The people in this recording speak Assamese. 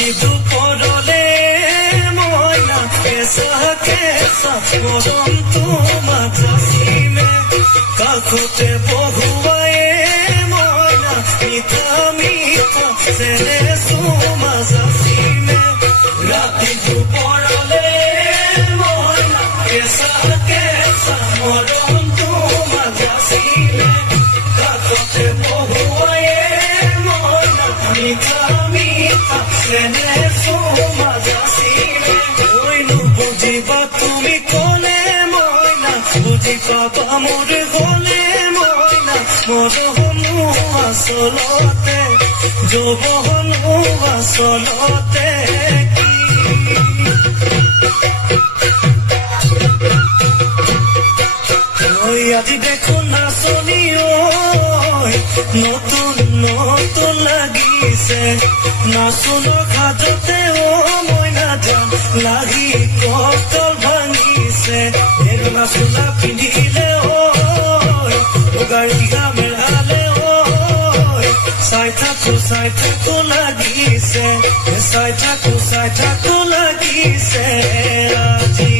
ৰাতি দুপৰলে মইনা কেঁচা মৰম তোমাৰ যাচিমে কাষতে বহুৱাই মইনা মিঠা মিঠা চেনে চুমা যাচিমে ৰাতি দুপৰলে মইনা কেঁচা মৰম তোমাৰ যাচিমে কাষতে বহুৱাই মইনা মিঠা মিঠা চেনে চুমা যাচিমে বুজিবা তুমি কলে মইনা বুজি পাবা মোৰ গলে মইনা মৰমনো আচলতে যৌৱনো আচলতে আজি দেখো নাচনি নতুন নতুন লাগিছে নাচনৰ খাজতে মইনা যান লাগি কটল ভাঙিছে নাচোনা পিন্ধিলে গাড়ী মেলালে চাই থাকো লাগিছে চাই থাকো লাগিছে আজি